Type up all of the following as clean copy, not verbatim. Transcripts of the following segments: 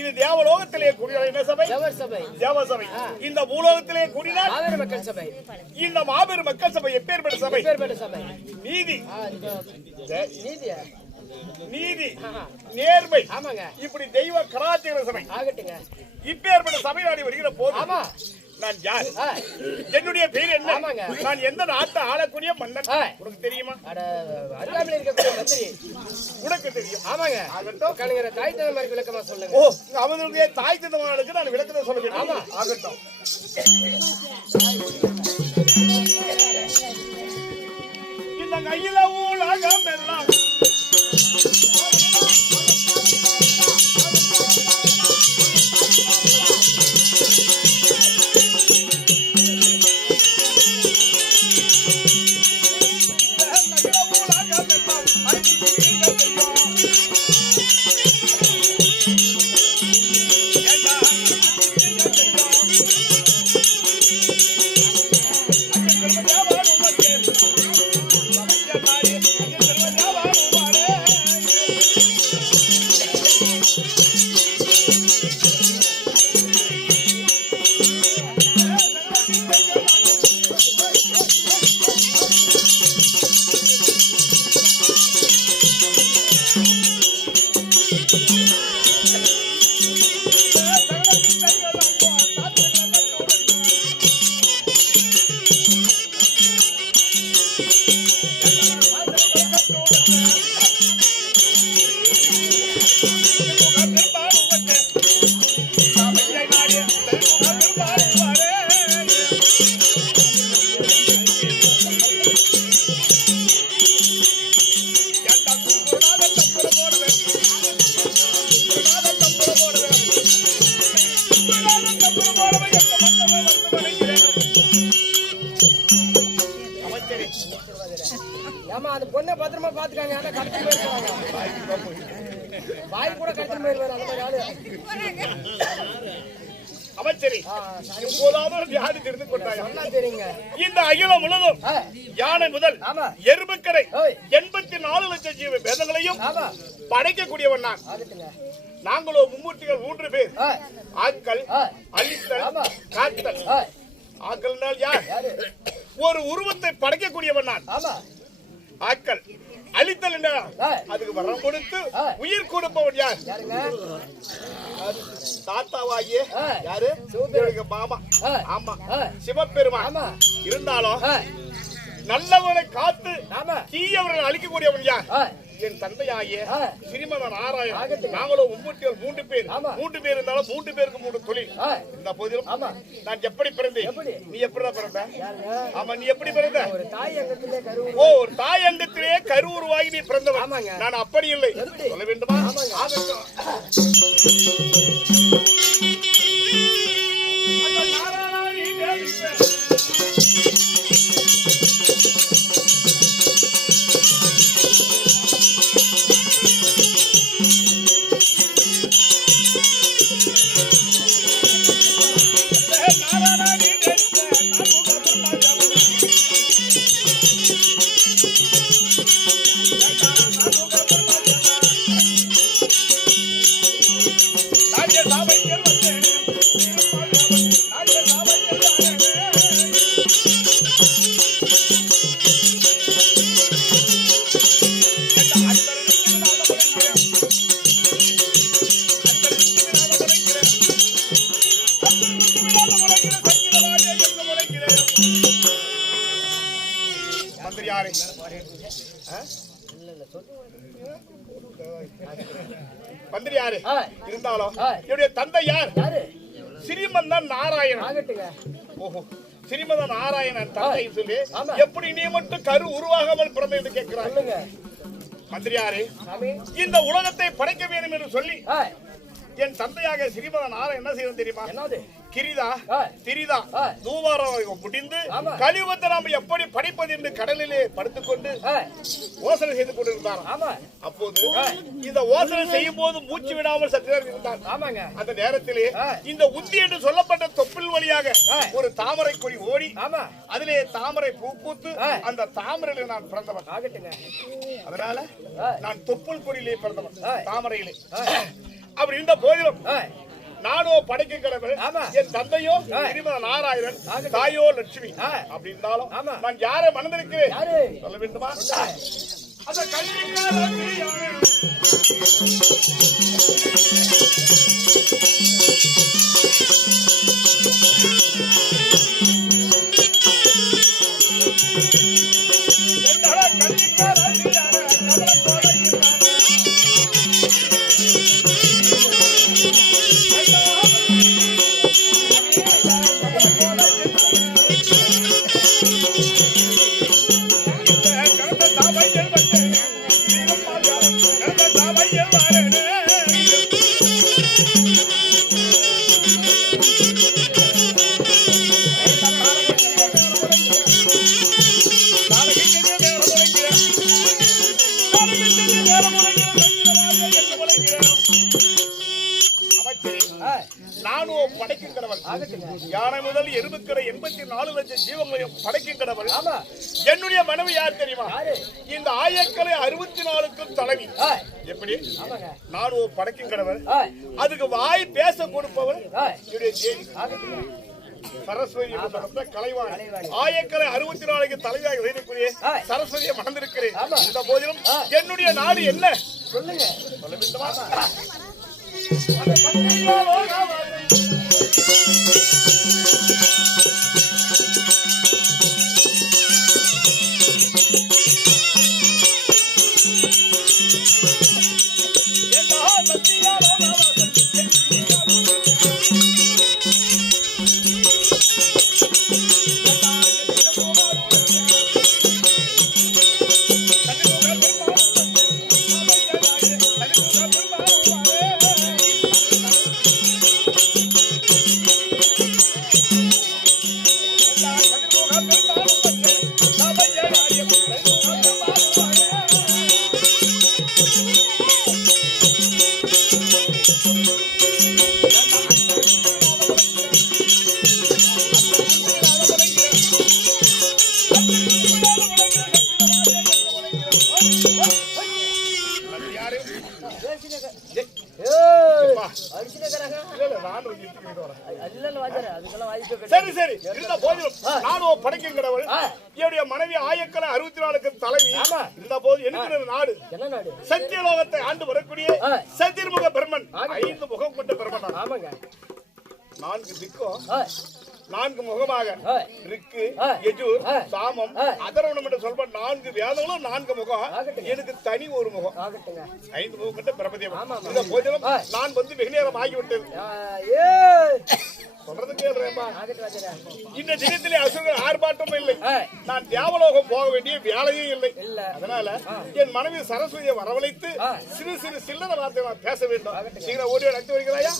இது தேவலோகத்திலே கூடிய என்ன சபை? தேவ சபை. இந்த பூலோகத்திலே கூடினால் மாபெரும் மக்கள் சபை. இந்த மாபெரும் மக்கள் சபை எப்பேற்பட்ட சபை? நீதி, நீதி, நேர்மை, இப்படி தெய்வ கலாச்சார சபை ஆகட்டுங்க. இப்பேற்பட்ட சபை நாடி வருகிற போது நான் யார், என்னுடைய பேர் என்ன, நான் எந்த நாட்டை ஆளக்கூடிய மன்னன் உனக்கு தெரியுமா? அருகாமையில் இருக்கக்கூடிய மந்திரி உனக்கு தெரியும். ஆமாங்க. ஆகட்டும். தாய் தந்தை விளக்கமா சொல்லுங்க. ஓ, அவர்களுடைய தாய் தந்தைமார்களுக்கு நான் விளக்கத்தை சொல்ல வேண்டும். ஆமா, ஆகட்டும். இந்த கையில ஊழகம் எல்லாம் அந்த பொண்ணை பத்திரமா பாத்துக்காங்க. வாய் கூட கட்டி போயிருவாரு அந்த மாதிரி ஆளு. அமைச்சரி, இப்போதாவது யாரு தெரிந்து கொண்டாயா? தெரியுங்க. இந்த அகிலம் முழுவதும் யானை முதல் எறும்புக்கரை 84 லட்சம் ஜீவ பேதங்களையும் படைக்கக்கூடியவன் நான். நாங்களோ மும்மூர்த்திகள் 3 பேர். ஆட்கள், அழித்தல், காத்தல். ஆட்கள் யார்? ஒரு உருவத்தை படைக்கக்கூடியவன் நான். ஆட்கள் அழித்தல் என்ன? அதுக்கு வரம் கொடுத்து உயிர் கொடுப்பவன் யார்? தாத்தாவாகிய யாரு? மாமா. ஆமா, சிவபெருமான். இருந்தாலும் நல்லவனை காத்து தீயவர்கள் அழிக்கக்கூடியவன் யார்? என் தந்தையாகிய ஸ்ரீமத நாராயணன். நாங்களும் 3 பேர். 3 பேர் இருந்தாலும் 3 பேருக்கு 3 தொழில். இந்த போதிலும் நான் எப்படி பிறந்தேன்? நீ எப்படி பிறந்த? ஆமா, நீ எப்படி பிறந்த? ஓ, ஒரு தாய் அங்கத்திலே கரு உருவாகி நீ பிறந்தவன். நான் அப்படி இல்லை. சொல்ல வேண்டுமா? மந்திரி யாரு இருந்தாலும் என்னுடைய தந்தை யார்? ஸ்ரீமந்தன் நாராயணன். ஓஹோ, ஸ்ரீமத நாராயணன் தந்தை சொல்லி எப்படி நீ மட்டும் கரு உருவாகாமல் பிறந்த என்று கேட்கிறாங்க. மந்திரி யாரு? இந்த உலகத்தை படைக்க வேண்டும் என்று சொல்லி என் தந்தையாக ஸ்ரீமதன் என்ன செய்யணும் தெரியுமா? என்னது? கிரிதா திரிதா தூவாரம் முடிந்து கலியுகத்தை நாம எப்படி படிப்பது என்று கடலிலே படுத்துக்கொண்டு ஓசனை செய்து கொண்டிருந்தார். அப்போது இந்த ஓசனை செய்யும் போது மூச்சு விடாமல் சற்று நேரம் இருந்தார். அந்த நேரத்திலே இந்த உத்தி என்று சொல்லப்பட்ட தொப்பில் வழியாக ஒரு தாமரை கொடி ஓடி அதிலே தாமரை பூ பூத்து அந்த தாமரையிலே நான் பிறந்தவன். அதனால நான் தொப்புள் கொடியிலே பிறந்தவன், தாமரையிலே. அப்படி இருந்த போதிலும் நானோ படைக்க கடவுள், என் தந்தையோ நாராயணன், தாயோ லட்சுமி. அப்படி இருந்தாலும் நான் யாரை மணந்திருக்கிறேன் சொல்ல வேண்டுமா? அந்த நானும் படைக்கும் கடவுள். யானை முதல் எறும்புக்கடை 84 லட்சம் ஜீவங்களையும் படைக்கும் கடவுள். என்னுடைய மனைவி யார் தெரியுமா? இந்த ஆயக்கலை 64க்கும் தலைவி. எப்படி? நானும் படைக்கும் கடவுள். அதுக்கு வாய் பேச கொடுப்பவள் சரஸ்வதி கலைவாணி. ஆயக்கலை 64க்கு தலைவியாக வைக்கக்கூடிய சரஸ்வதியை மணந்திருக்கிறேன். இந்த போதிலும் என்னுடைய நாடு என்ன சொல்லுங்க, சொல்ல வேண்டுமா? சரி சரி, இருந்த போதிலும் நானும் படைக்கும் கடவுள். என்னுடைய மனைவி ஆயக்கலை 64க்கு தலைவி. இருந்த போது எனக்கு நாடு சத்தியலோகத்தை ஆண்டு வரக்கூடிய சத்தியமுக பிரம்மன், 5 முகம் கொண்ட பிரம்மன். 4 திக்கும் 4 முகமாக ரிக்கு, யஜுர், சாமம், அதர்வணம் என்று சொல்ற 4 வேதங்களும் 4 முகம். எனக்கு தனி ஒரு முகம், 5 முகம் கொண்ட பிரபதேவன். இந்த போதிலும் நான் வந்து வெகு நேரம் ஆகிவிட்டது. சொல்றது கேள்றேம்மா. இந்த தினத்திலே அசுரர்கள் ஆர்ப்பாட்டமும் இல்லை, நான் தேவலோகம் போக வேண்டிய வேலையும் இல்லை. அதனால என் மனைவி சரஸ்வதியை வரவழைத்து சிறு சிறு சில்லற வார்த்தை நான் பேச வேண்டும். சீக்கிரம் ஓடி அழைத்து வருகிறாயா?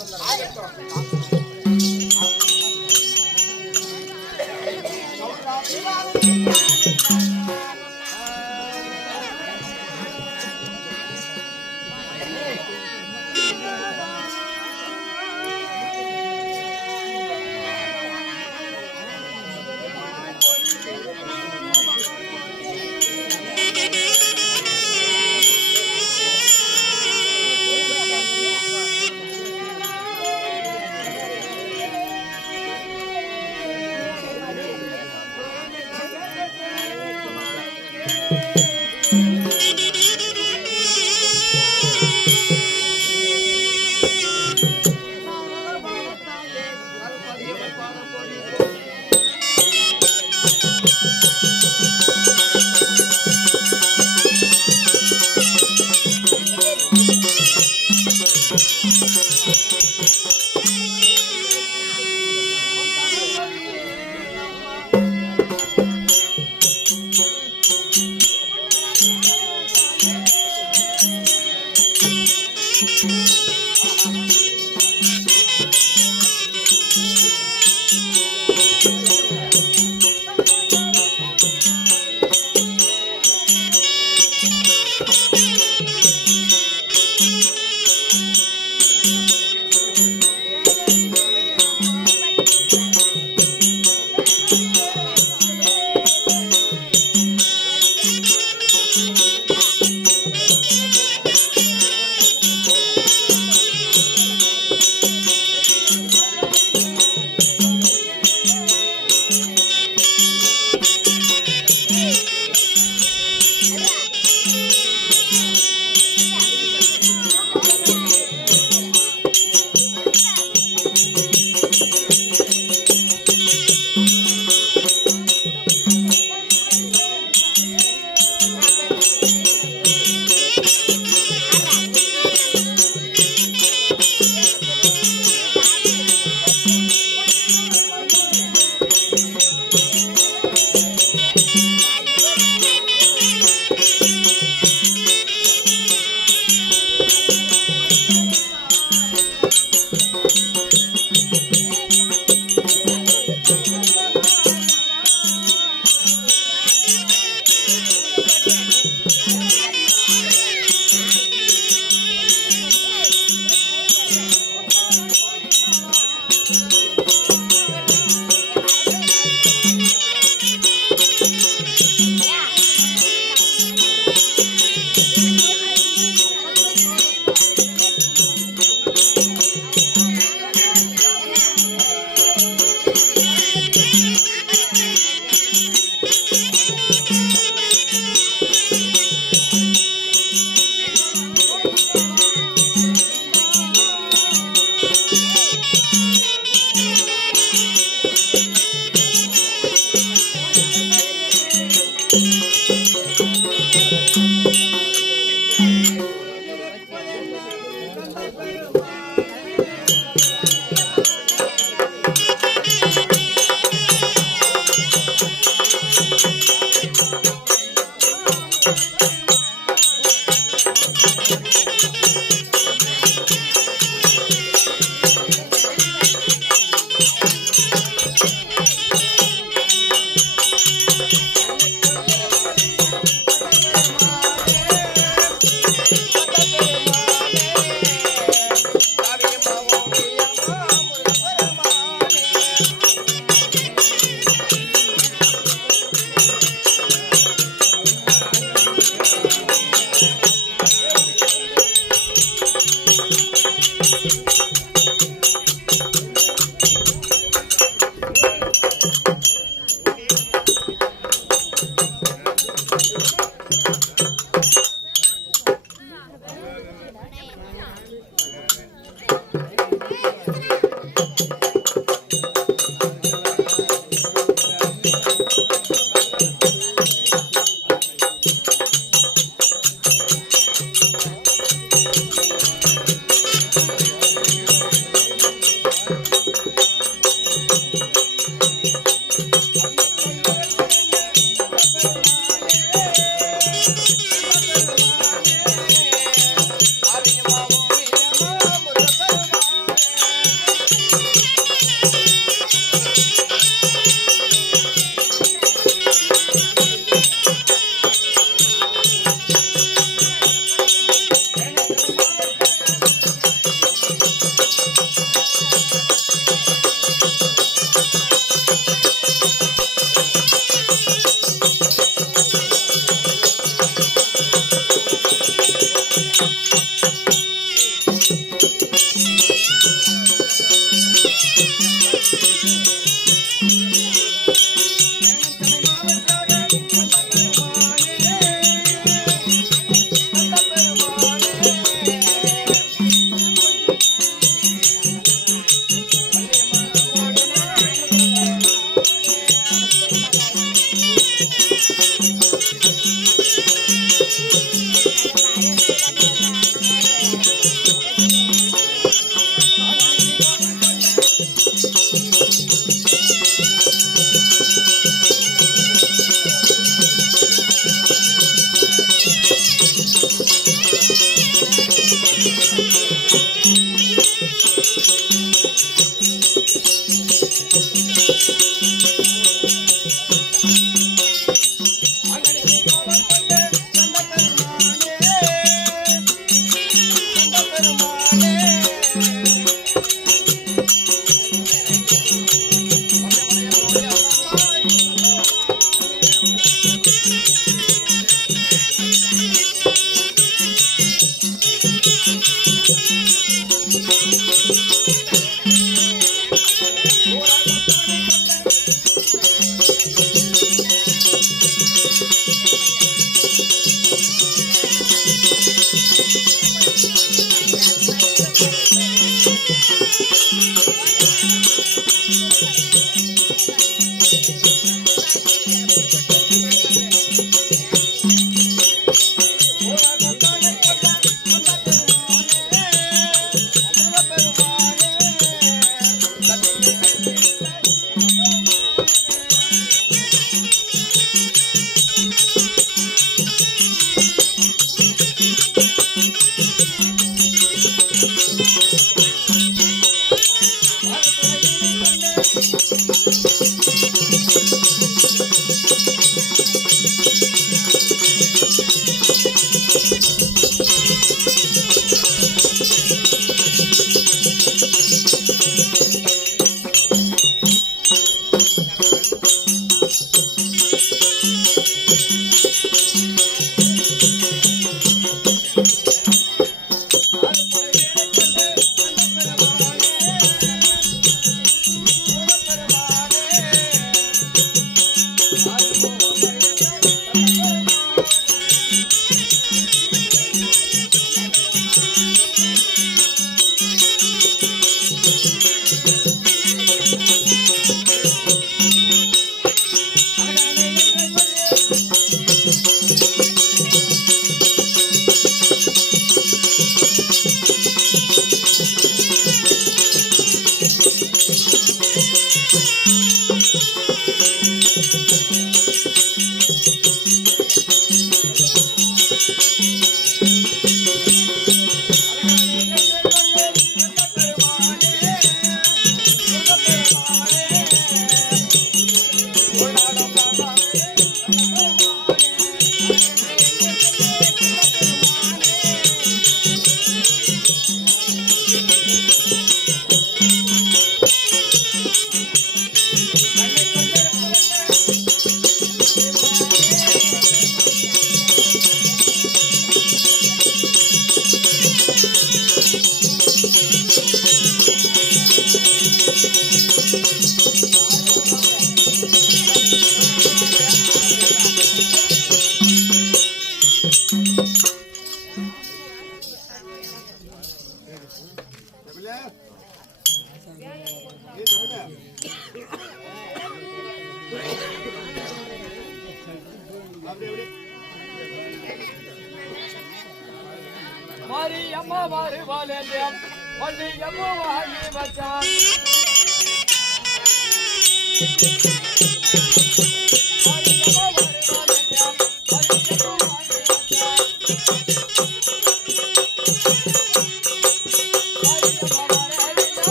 மாரியம்மா வருவாளேம் வள்ளியம்மா வாங்கி வச்சான்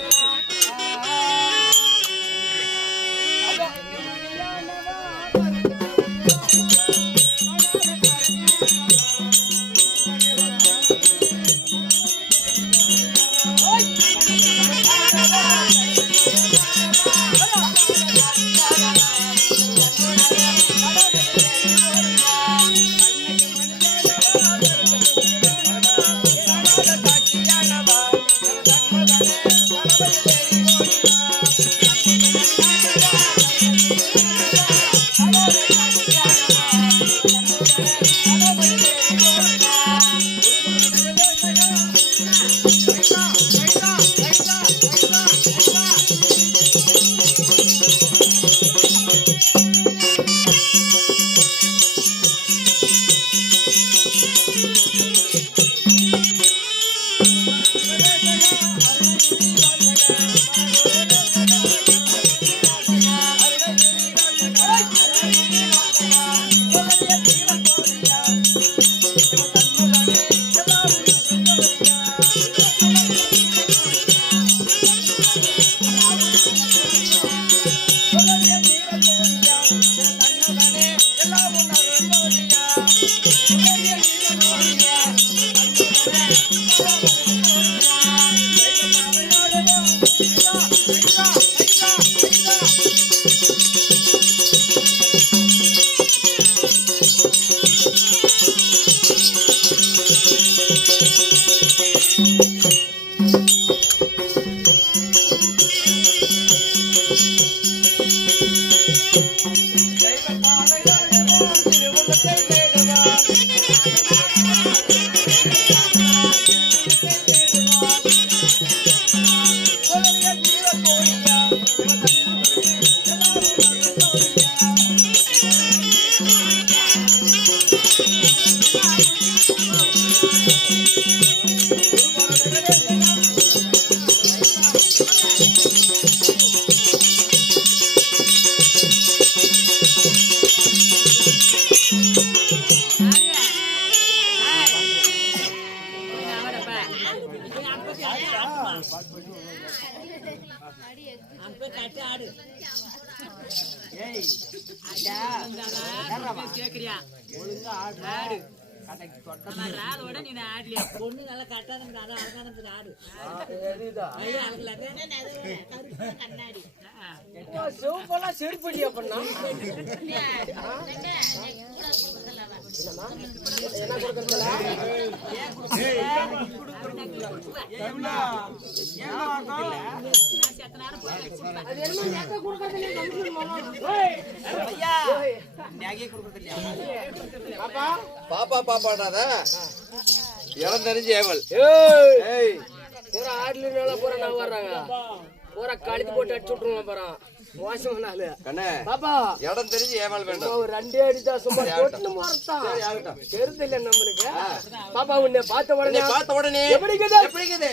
மாரியம்மா வருவாளேம் வள்ளியம்மா வாங்கி வச்சான் Bye. பொண்ணு நல்லா கட்டாத ஆடு கண்ணாடி சிவப்பெல்லாம் செருப்படி அப்படின்னா என்ன கொடுக்கறதுல பாப்பா பாப்பாடாத இடம் தெரிஞ்சு ஏவல் பூரா ஆடுல பூரா நான் வர்றாங்க பூரா கழுத்து போட்டு அடிச்சு விட்டுருவோம் போறான் மோசம் நாளு கண்ணே பாப்பா இடம் தெரிஞ்சு ஏவல் வேண்டாம் ஒரு ரெண்டே அடிதான் சும்மா தொட்டு மறத்தான் தெரியுது இல்ல நம்மளுக்கு பாப்பா உன்னை பார்த்த உடனே எப்படி இருக்குது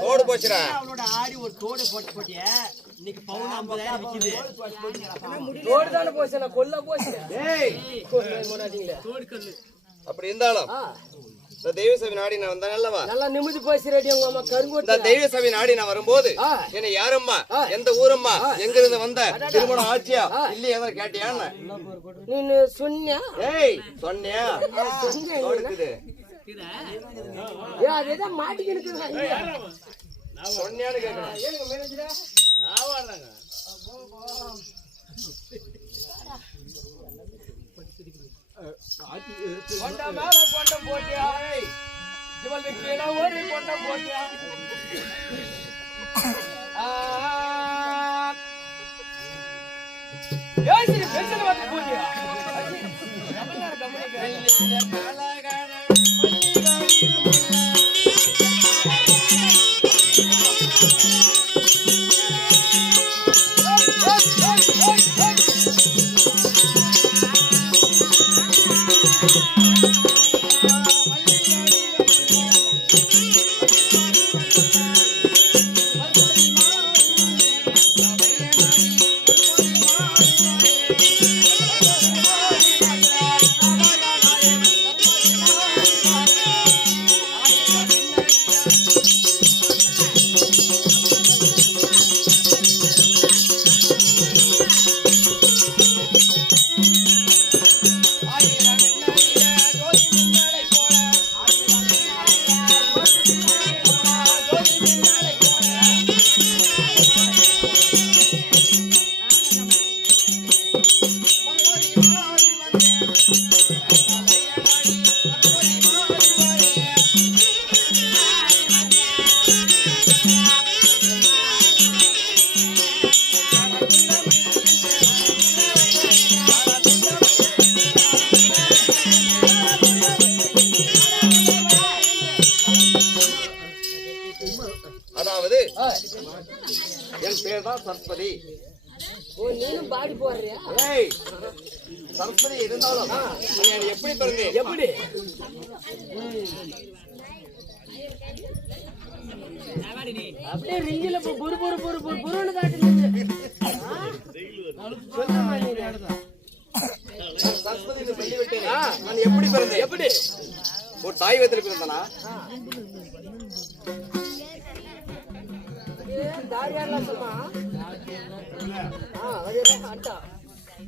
தோடு போச்சுடா அவனோட ஆடி ஒரு தோடு போட்டு போட்டிய இன்னைக்கு பவுன் 50,000 விக்குது தோடு தானே போச்சு நான் கொல்ல போச்சு அப்படி இருந்தாலும் இந்த தெய்வ சபை நாடி நான் வந்தேன் அல்லவா நல்லா நிமிதி போச்சு ரெடி உங்க அம்மா கருங்கோட்டை இந்த தெய்வ சபை நாடி நான் வரும்போது என்ன யாரம்மா எந்த ஊரம்மா எங்க இருந்து வந்த திருமணம் ஆச்சியா இல்ல ஏதாவது கேட்டியான்னு நீ சொன்னியா ஏய் சொன்னியா இருக்குது அதேதான் மாட்டிக்கிட்டு சொன்னியான்னு கேட்கறேன் கொண்ட மேல கொண்டம் போட்டியா இவளுக்கு கீழே ஒரு கொண்டம் போட்டியா பேசி பேசல வந்து போட்டியா தான் சரஸ்வதி. ஓ நீனும் பாடி போடுறியா? ஏய், சரஸ்வதி இருந்தாலும் நீ எப்படி பிறந்தேன்? எப்படி அப்படியே ரிங்கில புரு புரு புரு புரு புருன்னு காட்டுது. சொல்லுமா நீ? சரஸ்வதி என்று சொல்லிவிட்டேன். நான் எப்படி பிறந்தேன்? எப்படி ஒரு தாய் வயிற்றில் பிறந்தனா?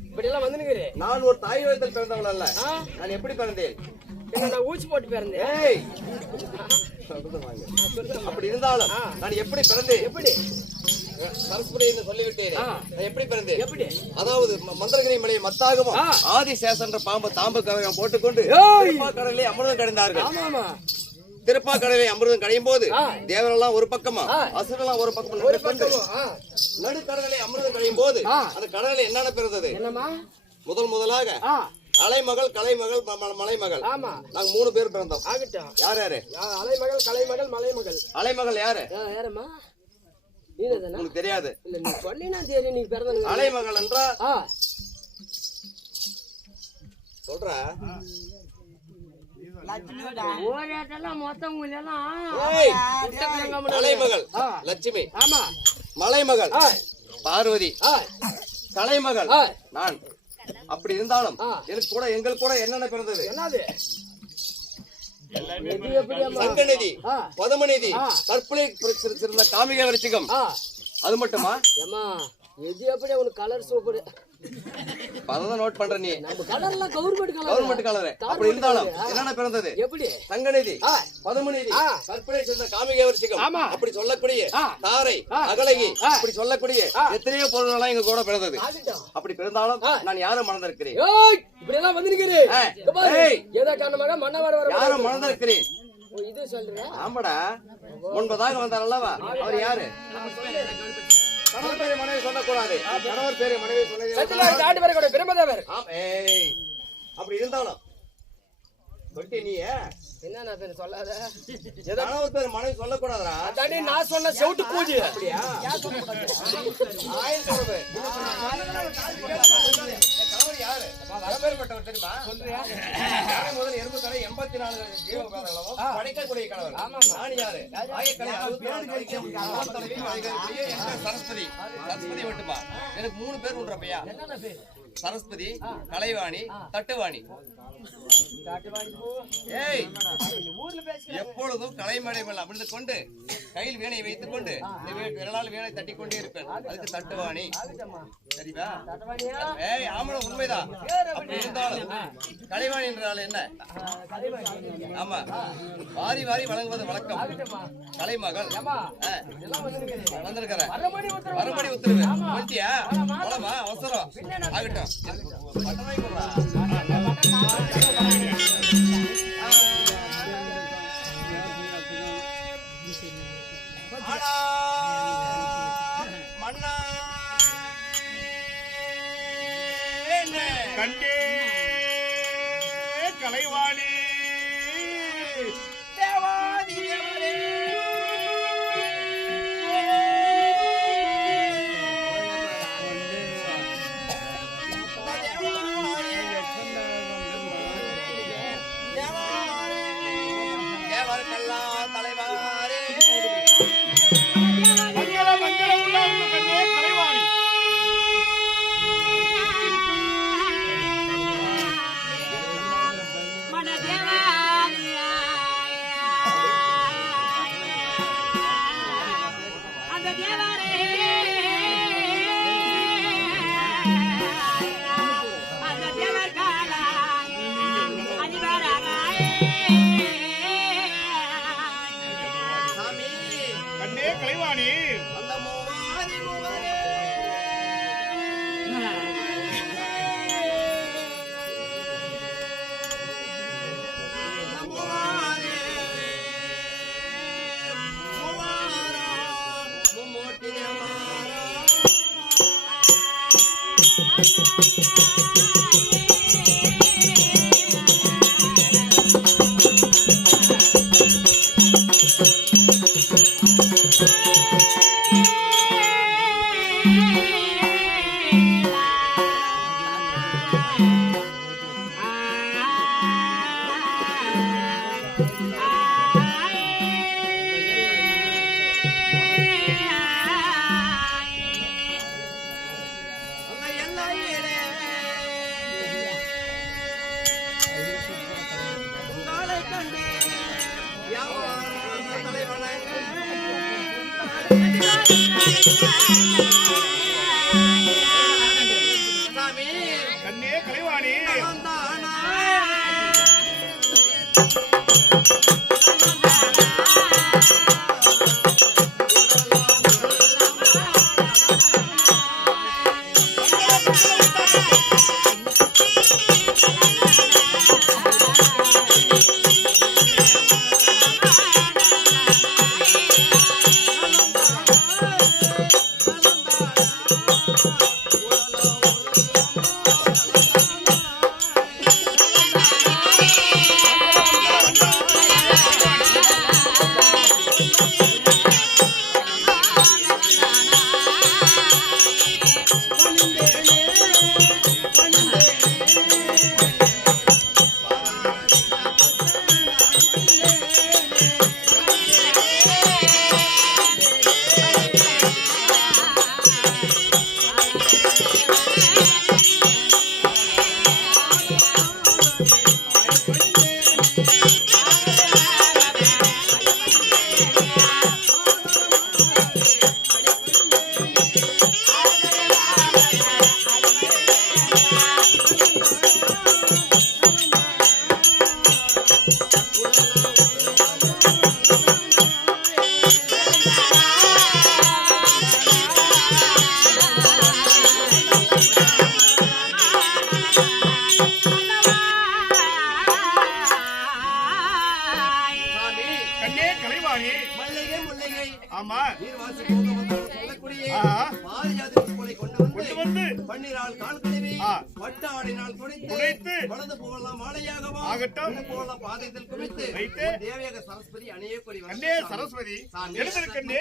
இப்படி எல்லாம் வந்து நான் ஒரு தாய் வயிற்றில் பிறந்தவள் அல்ல. நான் எப்படி பிறந்தேன்? நான் ஊசி போட்டு பிறந்தேன். ஏய், அப்படி இருந்தாலும் நான் எப்படி பிறந்தேன்? எப்படி சரஸ்வதி என்று சொல்லிவிட்டேன். நான் எப்படி பிறந்தேன்? எப்படி அதாவது மந்திரகிரி மலை மத்தாகமும் ஆதிசேஷன் என்ற பாம்பு தாம்பு கவகம் போட்டுக்கொண்டு கடலிலே அமிர்தம் கடைந்தார்கள். ஆமா திருப்பாக்கடலை அமிர்தம் கடையும் போது தேவரெல்லாம் ஒரு பக்கமா அசுரெல்லாம் ஒரு பக்கம் நடுக்கடலை அமிர்தம் கடையும் போது அந்த கடலில் என்னென்ன பிறந்தது? என்னமா முதலாக அலைமகள் கலைமகள் மலைமகள். ஆமா நாங்க 3 பேர் பிறந்தோம். ஆகட்டும். யார் யாரு? அலைமகள் கலைமகள் மலைமகள். அலைமகள் யாரு? யாரம்மா? நீதானா? உங்களுக்கு தெரியாது. இல்ல நீ சொன்னீனா சரி. நீ பிறந்தது அலைமகள் என்றா சொல்ற ஓரேட்டெல்லாம் மொத்தம் அலைமகள் லட்சுமி. ஆமா மலைமகள் பார்வதி. கலைமகள் நான். அப்படி இருந்தாலும் எங்கள் கூட என்னென்ன பிறந்தது? என்னது? சங்கநிதி, பதமநிதி, கற்பனை சிறந்த காமிக விருச்சிகம். அது மட்டுமா? ஏமா எது எப்படி உனக்கு கலர் சூப்பர். பதம் நோட் பண்ற நீ. நம்ம கலர்ல கவர்மெண்ட் கலர். அப்படி இருந்தாலும் என்னென்ன பிறந்தது? எப்படி? சங்கநிதி, பதமநிதி, கற்பனை சிறந்த காமிக விருச்சிகம். அப்படி சொல்லக்கூடிய தாரை, அகலகி, அப்படி சொல்லக்கூடிய எத்தனையோ பொருள்கள் எங்க கூட பிறந்தது. அப்படி பிறந்தாலும் நான் யாரும் மறந்திருக்கிறேன். இப்படி எல்லாம் வந்திருக்கிறேன். ஏதோ காரணமாக மன்னவர் வர யாரும் மறந்திருக்கிறேன். இது சொல்றேன். ஆமாடா, முன்பதாக வந்தார் அல்லவா? அவர் யாரு? கணவர் பேரை மனைவி சொல்லக்கூடாது. கணவர் பேரை மனைவி சொல்ல பிரம்மதேவர். அப்படி இருந்தாலும் தொட்டி நீ என்ன பேர் சொல்லாத. கணவர் பேர் மனைவி சொல்லக்கூடாதுடா. அதானே நான் சொன்ன செவுட்டு பூஜை. அப்படியா? ஆயிரம் சொல்றது. கணவர் யாரு? வரப்பேற்பட்டவர் தெரியுமா? சொல்றியா? முதல் 84 ஜீவகாதளவும் படைக்கக்கூடிய கணவர். நான் யாரு? ஆயக்கலை 64 சரஸ்வதி. சரஸ்வதி மட்டுமா? எனக்கு 3 பேர் உண்டுறப்பையா. என்னென்ன பேர்? சரஸ்வதி, கலைவாணி, தட்டுவாணி. ஏய், எப்பொழுதும் கலைமடை மேல் அமர்ந்து கொண்டு கையில் வீணை வைத்துக் கொண்டு விரலால் வீணை தட்டி கொண்டே இருப்பேன். அதுக்கு தட்டுவாணி. சரிவா? ஏய், ஆமா உண்மைதான். அப்படி இருந்தாலும் கலைவாணி என்றால் என்ன? ஆமா, வாரி வாரி வழங்குவது வழக்கம். கலைமகள் வந்திருக்கிற வரமணி உத்தரவு வந்துட்டியா? போலாமா? அவசரம் ஆகட்டும். கண்டே கலைவாணி கண்ணே கலைவாணி ஆமா கொண்டு வந்து பன்னீரால் கால் கழுவி வட்ட ஆடினால் துடைத்து வலது போகலாம் மாலையாகவும் ஆகட்டும் போகலாம் பாதத்தில் குவித்து வைத்து தேவியாக சரஸ்வதி அணையக்கூடிய அண்ணே சரஸ்வதி எழுந்திருக்கண்ணே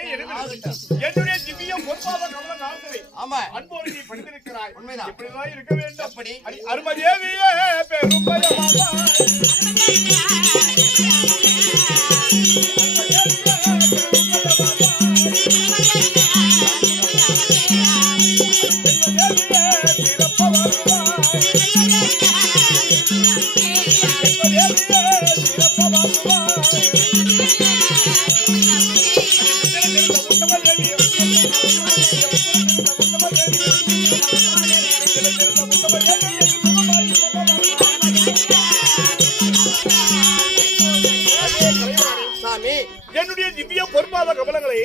என்னுடைய திவ்யம் பொறுப்பாக கவனம் நான்கு ஆமா அன்போடு நீ படித்திருக்கிறாய் உண்மைதான் இப்படிதான் இருக்க வேண்டும் அப்படி அருமை தேவியே பெருமையா என்னுடைய திவ்ய பொறுப்பாத கமலங்களை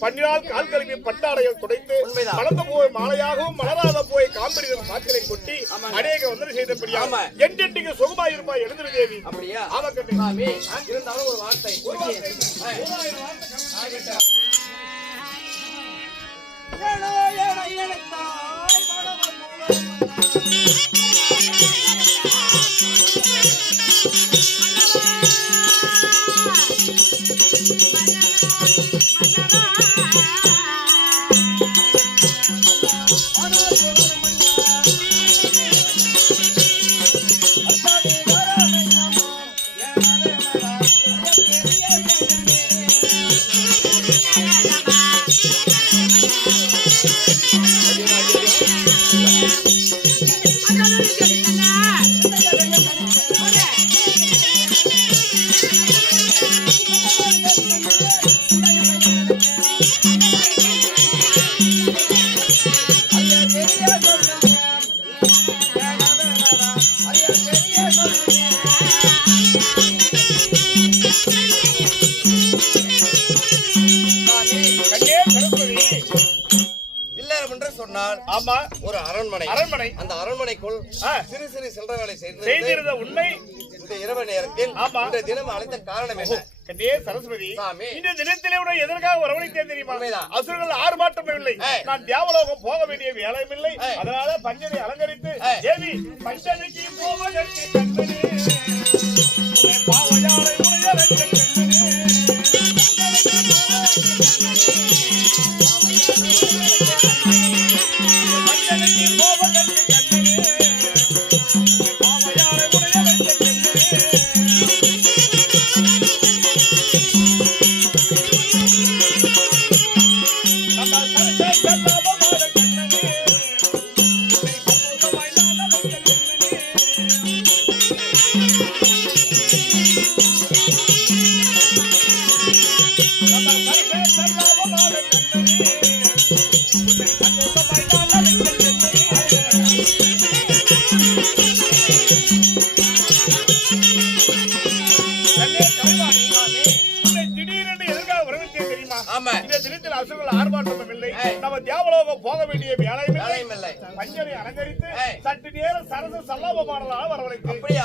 பன்னிரால் கால் கழுவி பட்டாடையில் துடைத்து மலர்ந்து போய் மாலையாகவும் மலராத போய் காம்படிதம் காற்றிலை கொட்டி அநேக வந்தனை செய்தபடியாக என்றென்றைக்கு சுகமாய் இருப்பாய் எழுந்திரு தேவி அப்படியா இருந்தாலும் ஒரு வார்த்தை ஆமா ஒரு அரண்மனை அந்த அரண்மனைக்குள் சிறு சிறு சில்லற வேலை செய்திருந்த உண்மை இந்த இரவு நேரத்தில் இந்த தினம் அழைத்த காரணம் என்ன கண்டே சரஸ்வதி இந்த தினத்திலே உடைய எதற்காக வரவழைத்தேன் தெரியுமா அசுரர்கள் ஆர்ப்பாட்டமே இல்லை நான் தியாவலோகம் போக வேண்டிய வேலையும் இல்லை அதனால பஞ்சனை அலங்கரித்து தேவி பஞ்சனைக்கு போவதற்கு கண்மணி பாவையாரை உடைய தேவலோகம் போக வேண்டிய வேலையும் இல்லை. பஞ்சனை அலங்கரித்து சற்று நேரம் சரச சல்லாபமானதாக வரவழைத்து அப்படியே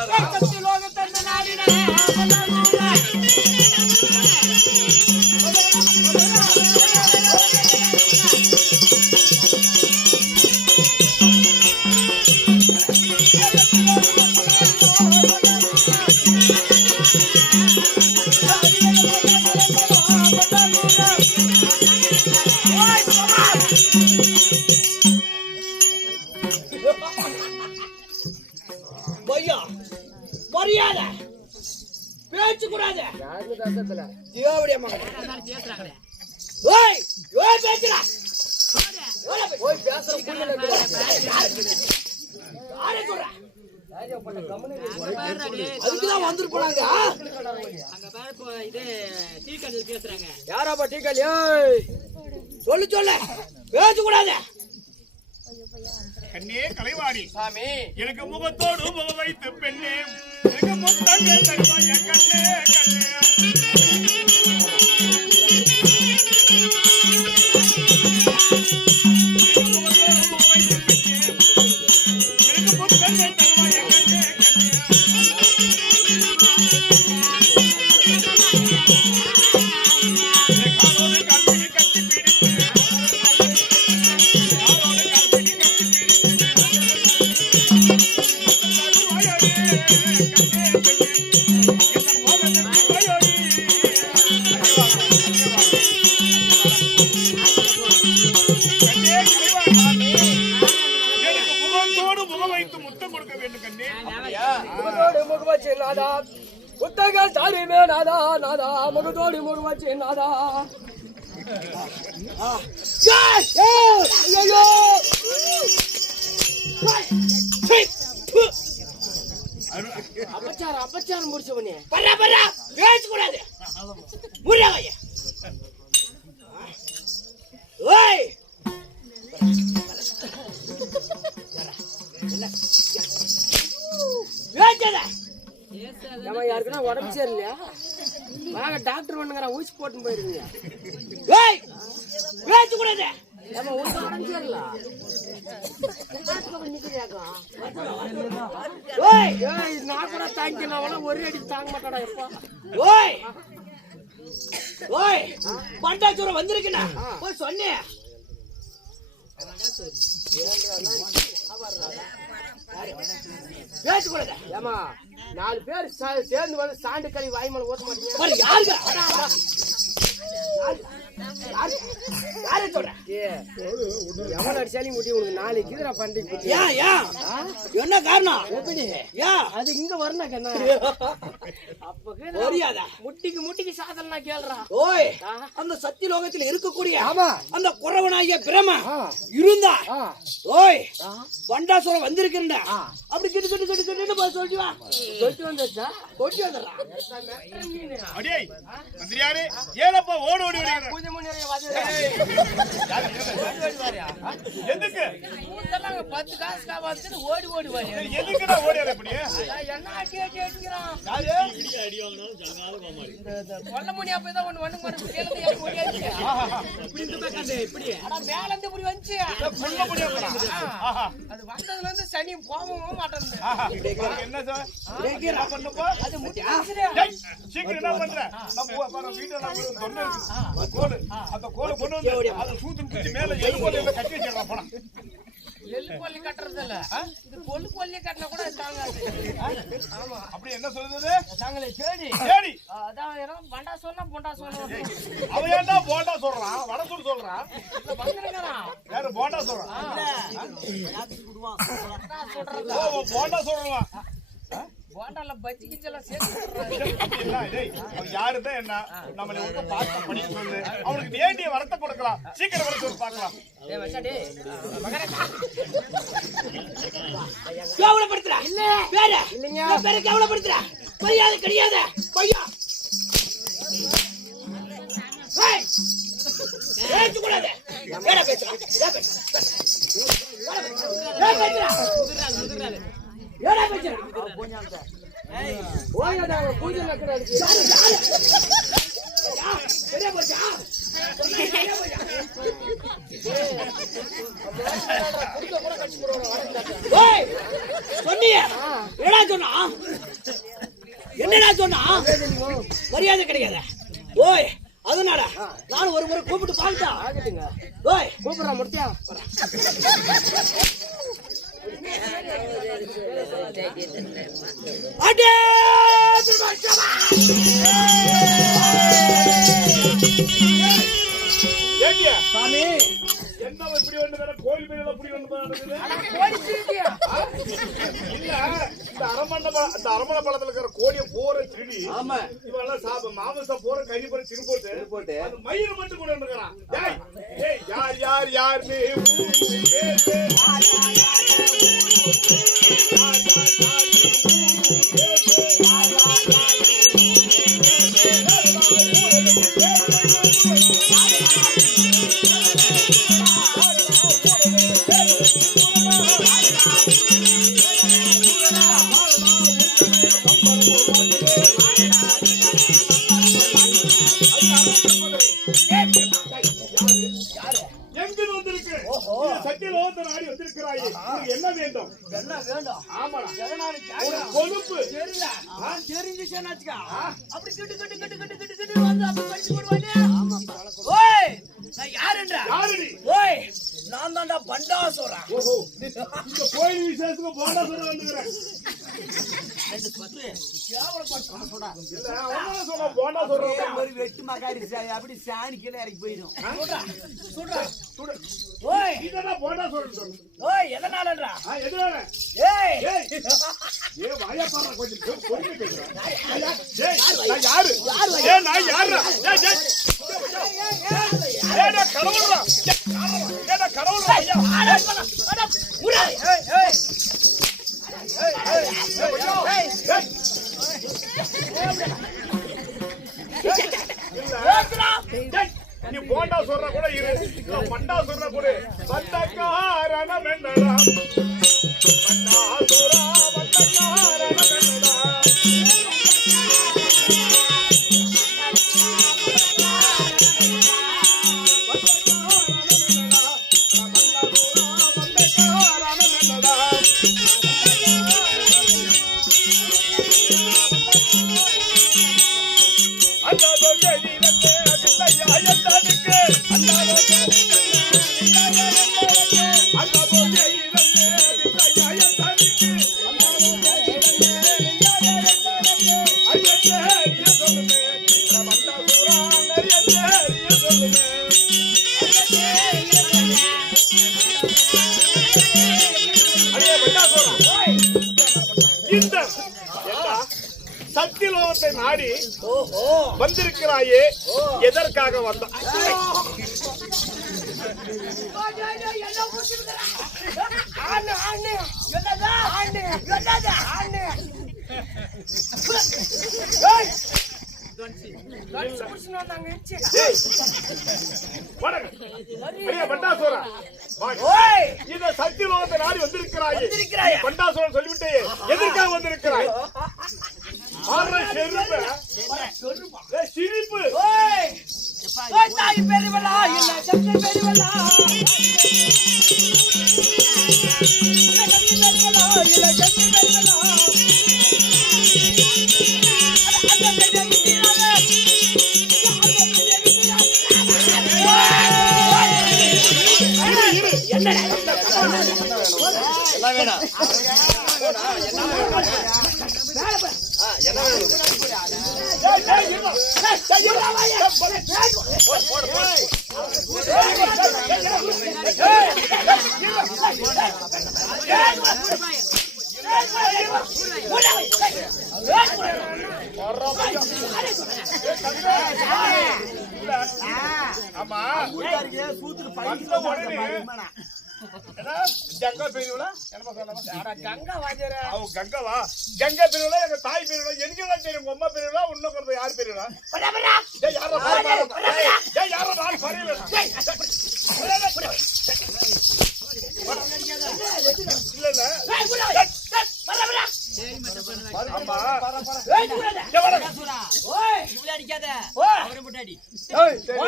மரியாதை பேச்சு கூடாது. ஜீவாவுடைய மகன் ஓய் ஓய் பேசுறா ஓய் பேசுற அதுக்குதான் வந்துட்டு போனாங்க. யாராப்பா டீ காலி? சொல்லு சொல்லு பேச்சு கூடாது. கண்ணே கலைவாணி சாமி எனக்கு முகத்தோடு முக வைத்து பெண்ணே எனக்கு முத்தங்கே தருவாய கண்ணே கண்ணே புத்தகம் சாரிமே நாதா நாதா முகத்தோடு முகமாச்சு நாதா. ஐயோ அபச்சாரம் அபச்சாரம் முடிச்சவனே பரா பரா பேச கூடாது. முறியாவையா ஓய் நம்ம யாருக்குன்னா உடம்பு சரியில்லையா வாங்க டாக்டர் பண்ணுங்கிறான் ஊசி போட்டு போயிருங்க. பேச்சு கூடாது. நம்ம ஊசி உடம்பு சரியில்ல நான் கூட தாங்கிக்கலாம் ஒரே அடி தாங்க மாட்டாடா எப்பா. ஓய் ஓய் பண்டாச்சூரம் வந்திருக்குண்ணா போய் சொன்னேன். பேசக்கூடாது. ஏமா 4 பேர் சேர்ந்து வந்து சாண்டு கறி வாய்மலை ஓட்ட மாட்டீங்க. எவன் அடிச்சாலும் முட்டி உனக்கு 4 கீதரா பண்டி என்ன காரணம்? அது இங்க வரணும் கண்ணா. அப்ப முட்டிக்கு முட்டிக்கு சாதனை கேள்றா. ஓய் அந்த சத்தியலோகத்தில் இருக்கக்கூடிய ஆமா அந்த குறவனாகிய பிரம இருந்தா ஓய் பண்டாசுரம் வந்திருக்கின்ற அப்படி கிட்டு கிட்டு கிட்டு கிட்டு போய் சொல்லிட்டு வா. சொல்லிட்டு வந்துச்சா கொட்டி வந்துடுறா. அடே மந்திரியாரே ஏனப்பா ஓடி ஓடி ஓடி பூஜை முன்னேறிய எதுக்கு இதெல்லாம் 10 காசு காவாச்சு ஓடி ஓடி வாங்க. எதுக்குடா ஓடியாரே இப்படி? என்ன அடி அடி அடிக்குறான். யாரு அடி வாங்குனாலும் ஜங்கால கோமாரி. கொல்ல முடியா போய் தான் ஒன்னு வந்து கேளது ஏன் ஓடியாச்சு. இப்படி இந்த பக்கண்டே இப்படி. அட மேல இருந்து இப்படி வந்துச்சு. கொல்ல முடியா போறா. அது வந்ததுல இருந்து சனி போகவும் மாட்டேங்குது. என்ன சார்? என்ன பண்ணப்போ? அது முட்டி டேய் சீக்கிரம் என்ன பண்ற? நம்ம பாரு வீட்ல நம்ம தொண்டை இருக்கு. கோடு அந்த கோடு கொண்டு வந்து அத சூத்து குச்சி மேல எலும்போல கட்டி வச்சிரறா போடா. எள்ளு கொல்லி கட்டறது இல்ல. இது கொல்லு கொல்லி கட்டனா கூட தாங்காது. ஆமா அப்படி என்ன சொல்றது? தாங்களே தேடி தேடி அதான் ஏதோ பண்டா சொன்னா போண்டா சொன்னா. அவன் ஏன்டா போண்டா சொல்றான்? வடசூர் சொல்றான். இல்ல வந்திருக்கான். யாரு போண்டா சொல்றான்? ஓ போண்டா சொல்றான். போண்டால பஜ்ஜி கிஞ்சலாம் சேர்த்து டேய் அவன் யாருதான் என்ன நம்மள வந்து பாத்து பண்ணி சொல்லு. அவனுக்கு வேண்டிய வரத்தை கொடுக்கலாம். சீக்கிரம் வர சொல்லு பார்க்கலாம். டேய் மச்சான் டேய் மகரே கேவலப்படுத்துறா. இல்ல பேர இல்லங்க பேர கேவலப்படுத்துறா. மரியாதை கிடையாது பையா. ஏய் பேச்சு கூடாது. ஏடா பேசுறா. ஏடா பேசுறா. ஏடா பேசுறா. ஏடா பேசுறா. ஓயாடா பூஜை நக்கடா இருக்கு. சரியா போச்சா? ஓய், சொன்னியே. என்னடா சொன்னா? என்னடா சொன்னா? மரியாதை கிடைக்காத. ஓய், அதனால நான் ஒரு முறை கூப்பிட்டு பார்த்தா ஆகட்டுங்க. ஓய் கூப்பிடுறா முடியா. அடே ஏண்டியா சாமி, என்ன இப்படி வந்து கோயில் பேர்ல இப்படி வந்து நடக்குது? இல்ல இந்த அரமண பழத்துல இருக்கிற கோழியை போற திருடி ஆமா இவெல்லாம் மாமிசம் போற கறி போற சிறு போட்டு அந்த மயிறு மட்டும் கூட இருக்கிறான். யார் யார் யாருன்னு எங்கு வந்திருக்கு? சத்தியலோகத்தை நாடி வந்திருக்கிறாயே, உனக்கு என்ன வேண்டும்? என்ன வேண்டும்? ஆமாடா, எதனால ஒரு கொழுப்பு தெரியல. தெரிஞ்சுச்சேனாச்சுக்கா. அப்படி கிட்டு கிட்டு கிட்டு கிட்டு கிட்டு கிட்டு வந்து அப்படி கடிச்சு போடுவானே. ஓய், நான் யாருன்றா? யாருடி? ஓய், நான் தான்டா பண்டாசுரன். ஓஹோ, இந்த கோயில் விசேஷத்துக்கு போண்டா சொல்ல வந்துக்கிறேன். இல்ல, அவன் சொன்ன போண்டா சொல்றேன். ஒரு வெட்டு மகாரி அப்படி சாணி கீழே இறக்கி போயிடும். சொல்றா சொல்றா. ஓய், இதெல்லாம் போண்டா சொல்றேன். ஓய், எதனாலன்றா? எதுனால? ஏய், வாயா பாரு, கொஞ்சம் பொறுமை பேசுறேன். நான் யாரு? நான் யாருடா? ஏடா கடவுள்டா. ஏடா கடவுள்டா. ஐயா முறை. ஏய் ஏய் நீ போண்டா சொல்ற கூட இரு, பண்டா சொல்ற கூட பண்டக்காரன வெண்ணடா, பண்டாசுரா பண்டக்காரன வெண்ணடா. சத்தியலோகத்தை நாடி வந்திருக்கிறாயே, எதற்காக வந்த? இந்த சத்தியலோகத்தை நாடி வந்திருக்கிறாயே, பண்டாசுரன் சொல்லிவிட்டே எதற்காக வந்திருக்கிறாய்? சிரிப்பு. தாய் பெருவலா இல்ல சக்தி பெருவலா இல்ல சக்தி பெருவலா என்ன வேணும்? ஆமா, கங்கா பெரியவளா? கங்கா வாஜர கங்காவா? கங்கா பெரியவளா? எங்க தாய் பெரியவளா? எனக்கு எல்லாம் தெரியும். உங்க அம்மா பெரியவளா? இன்னும் யார் பெரியவளா? ஏய், சரி.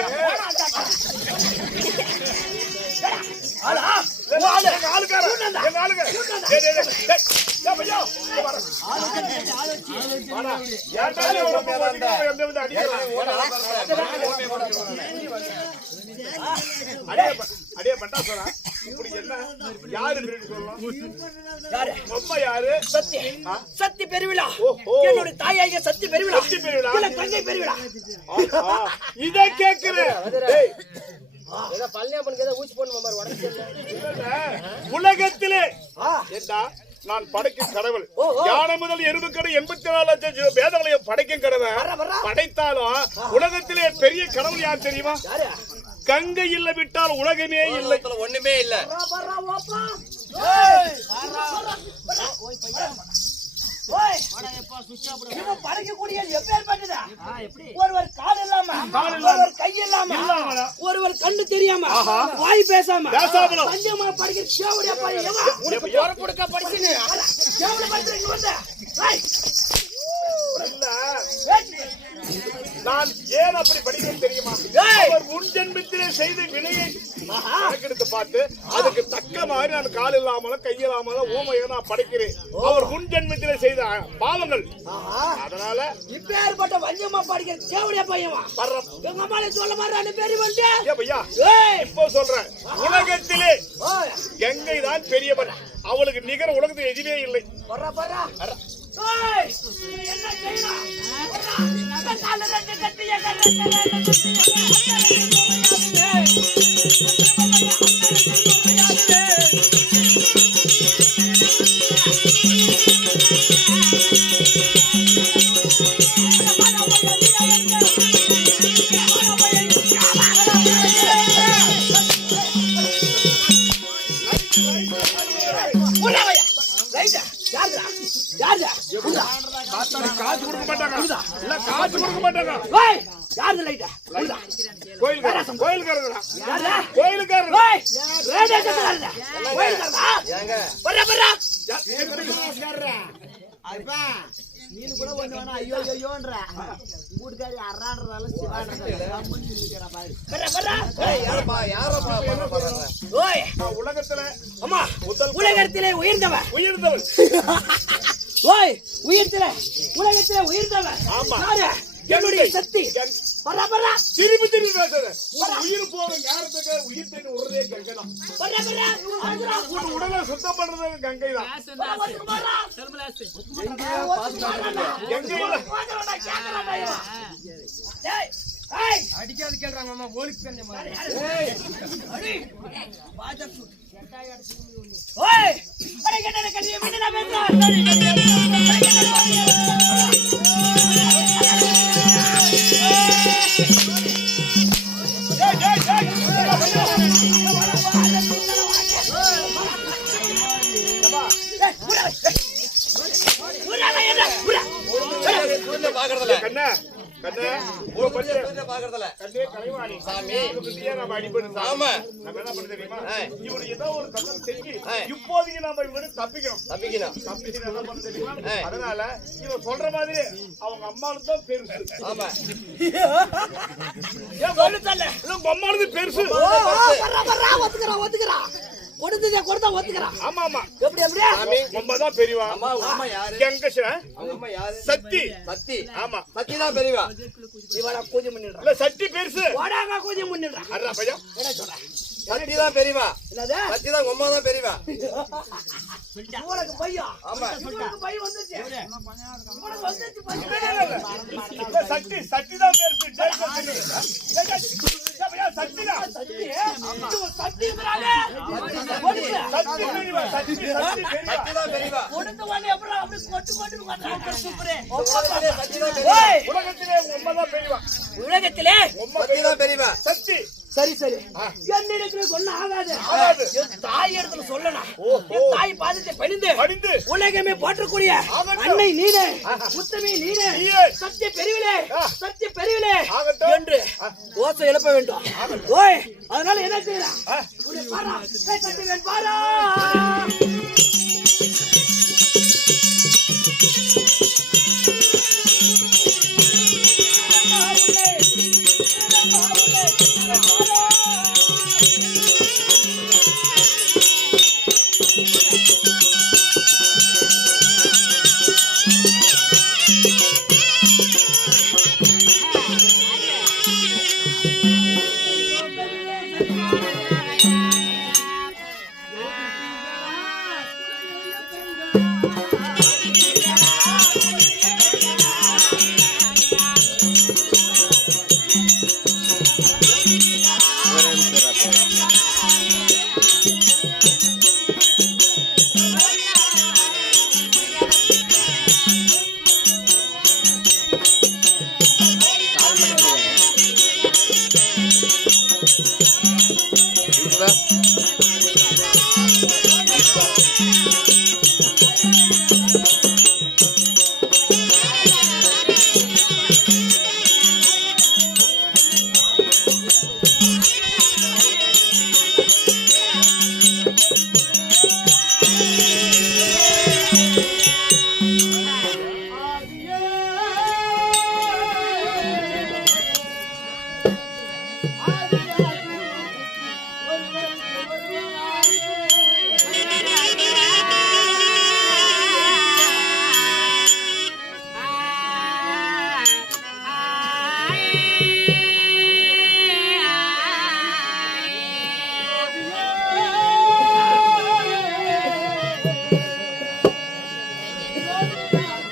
எங்க ஆளுக்கார, எங்க ஆளுங்க. டேய், டேய், டேய், டேய், டேய், பையா, இங்க வாடா. வாடா. ஏன்டா நீ உடம்பு போட்டுக்கிட்டு எந்த வந்து அடிக்கிற? அடியே பட்டாசுரா, இப்படி என்ன? யாரு திருடி சொல்லலாம்? யாரு? அம்மா யாரு? சத்தி. சத்தி பெருவிழா. ஓஹோ. என்னுடைய தாயாகிய சத்தி பெருவிழா. சத்தி பெருவிழா. இல்ல தங்கை பெருவிழா. ஆஹா, இதை கேட்கிறேன். டேய், ஏதோ பழனியப்பனுக்கு ஏதோ ஊசி போடணும் மாதிரி உடம்பு இல்ல, உலகத்திலே ஏண்டா நான் படைக்கும் கடவுள் யானை முதல் எறும்பு கடை 84 லட்சம் வேதங்களையும் படைக்கும் கடவுள் படைத்தாலும் உலகத்திலே பெரிய கடவுள் யார் தெரியுமா? கங்கை இல்ல விட்டால் உலகமே இல்லை. ஒண்ணுமே இல்ல. ஒருவர் கால் இல்லாம, ஒருவர் கை இல்லாம, ஒருவர் கண்ணு தெரியாம, வாய் பேசாம பஞ்சமா படிக்கிற சேவடியா பையன் உனக்கு பொறுப்பு கொடுக்க படிச்சுன்னு சேவடி படிக்கிறீங்க வந்து நான் ஏன் அப்படி படிக்கிறேன் தெரியுமா? அவர் முன் ஜென்மத்திலே செய்த வினையை கணக்கெடுத்து பார்த்து அதுக்கு தக்க மாதிரி நான் கால் இல்லாமலும் கை இல்லாமலும் ஊமையை நான் படைக்கிறேன். அவர் முன் ஜென்மத்திலே செய்த பாவங்கள். அதனால இப்பேற்பட்ட வஞ்சமா படிக்கிற சேவடியா பையன் எங்க அம்மாலே சொல்ல மாதிரி பேரு வந்து பையா இப்போ சொல்றேன், உலகத்திலே கங்கை தான் பெரியவன். அவளுக்கு நிகர் உலகத்தில் எதுவே இல்லை. என்ன செய்யலாம்? காசு கொடுக்க மாட்டாங்க, இல்ல காசு கொடுக்க மாட்டாங்க. கோயிலுக்காரங்க நீனு கூட ஒண்ணு வேணா ஐயோ ஐயோன்ற வீட்டுக்காரி அறான்றதால உலகத்துல உலகத்திலே உயர்ந்தவன் உலகத்திலே உயர்ந்தவன் என்னுடைய சக்தி திரும்பி திரும்பி பேசுற உயிர் போற நேரத்துக்கு உயிர் தண்ணி விடுறதே கங்கை தான். உடலை சுத்தம் பண்றது கங்கை தான். அடிக்காது கேள்றாங்க ஓலிக்கு கண்ணா கண்ணா பாக்குறதுல கண்ணே கலைவாணி சாமி நம்ம அடிபடு. ஆமா நம்ம என்ன பண்ண தெரியுமா? இவரு ஏதோ ஒரு தப்பு செஞ்சு இப்போதைக்கு நாம இவரு தப்பிக்கணும் என்ன பண்ண தெரியுமா? அதனால இவன் சொல்ற மாதிரி அவங்க அம்மாவுக்கு தான் பெருசு. ஆமா ஏன் சொல்லுதல்ல உங்க அம்மாவுக்கு பெருசு. ஒத்துக்கிறா கொடுத்தா ஒத்துக்கிறான். ஆமா ஆமா எப்படி எப்படி அம்மா தான் பெரியவா. அம்மா யாரு? கங்கஷா அம்மா யாரு? சக்தி. ஆமா சக்தி தான் பெரியவா. இவள பூஜை பண்ணிடுறா. இல்ல சக்தி பெருசு. ஓடாங்க பூஜை பண்ணிடுறா. அடடா பையா என்ன சொல்ற? சக்தி தான் பெரியவா. என்னது? சக்தி தான் அம்மா தான் பெரியவா. உனக்கு பையா? ஆமா உனக்கு பை வந்துச்சு. உனக்கு வந்துச்சு பை. இல்ல சக்தி தான் பெருசு. ஜெய் சக்தி. பையா சக்தி தான். சக்தி பிரானே. சக்தி பெரியவா. சக்தி தான் பெரியவா. கொடுத்து வந்து அப்புறம் அப்படி கொட்டு கொட்டு சூப்பரே. சக்தி தான் பெரியவா. உலகத்திலே அம்மா தான் பெரியவா. உலகத்திலே சக்தி தான் பெரியவா. சக்தி. சரி என்னிடத்துல சொன்ன ஆகாது. என் தாய் இடத்துல சொல்லணும். என் தாய் பாதத்தை பணிந்து உலகமே போற்றக்கூடிய அன்னை நீனே, உத்தமி நீனே, சத்திய பெருவிலே என்று ஓசை எழுப்ப வேண்டும். ஓய் அதனால என்ன செய்யலாம்? சத்தியவேன் பாரா. ஆ